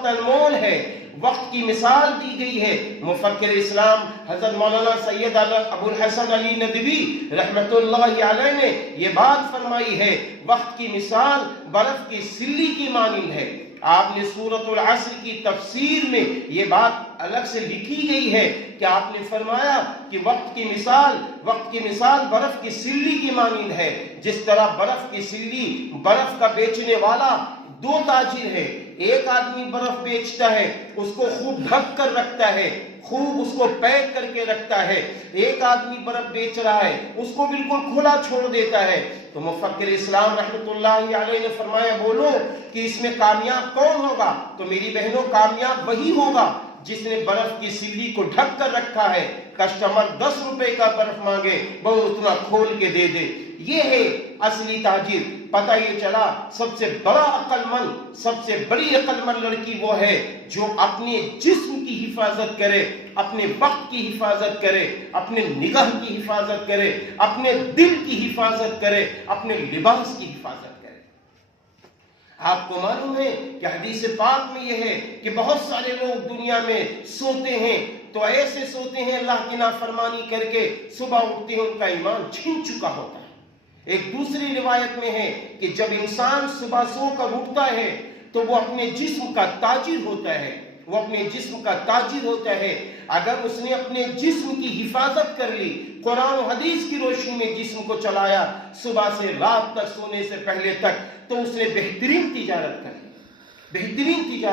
وقت انمول ہے، وقت کی مثال دی گئی ہے۔ مفکر اسلام حضرت مولانا سید ابو الحسن علی ندوی رحمت اللہ علیہ نے یہ بات فرمائی ہے، وقت کی مثال برف کی سلی کی مانند ہے۔ آپ نے سورۃ العصر کی تفسیر میں یہ بات الگ سے لکھی گئی ہے کہ آپ نے فرمایا کہ وقت کی مثال برف کی سلی کی مانند ہے۔ جس طرح برف کی سلی، برف کا بیچنے والا دو تاجر ہے، ایک آدمی برف بیچتا ہے، اس کو خوب ڈھک کر رکھتا ہے، خوب اس کو پیک کر کے رکھتا ہے، ایک آدمی برف بیچ رہا ہے، اس کو بالکل کھلا چھوڑ دیتا ہے۔ تو مفکر اسلام رحمت اللہ علیہ نے فرمایا، بولو کہ اس میں کامیاب کون ہوگا؟ تو میری بہنوں، کامیاب وہی ہوگا جس نے برف کی سلی کو ڈھک کر رکھا ہے۔ کسٹمر 10 روپے کا برف مانگے، وہ اتنا کھول کے دے دے۔ یہ ہے اصلی تاجر۔ پتہ یہ چلا سب سے بڑا عقل مند، سب سے بڑی عقل مند لڑکی وہ ہے جو اپنے جسم کی حفاظت کرے، اپنے وقت کی حفاظت کرے، اپنے نگاہ کی حفاظت کرے، اپنے دل کی حفاظت کرے، اپنے لباس کی حفاظت کرے۔ آپ کو معلوم ہے کہ حدیث پاک میں یہ ہے کہ بہت سارے لوگ دنیا میں سوتے ہیں تو ایسے سوتے ہیں اللہ کی نافرمانی کر کے، صبح اٹھتے ہیں ان کا ایمان چھن چکا ہوتا ہے۔ ایک دوسری روایت میں ہے کہ جب انسان صبح سو کر اٹھتا ہے تو وہ اپنے جسم کا تاجر ہوتا ہے، وہ اپنے جسم کا تاجر ہوتا ہے۔ اگر اس نے اپنے جسم کی حفاظت کر لی، قرآن و حدیث کی روشنی میں جسم کو چلایا صبح سے رات تک، سونے سے پہلے تک، تو اس نے بہترین تجارت کر لی، بہترین تجارت۔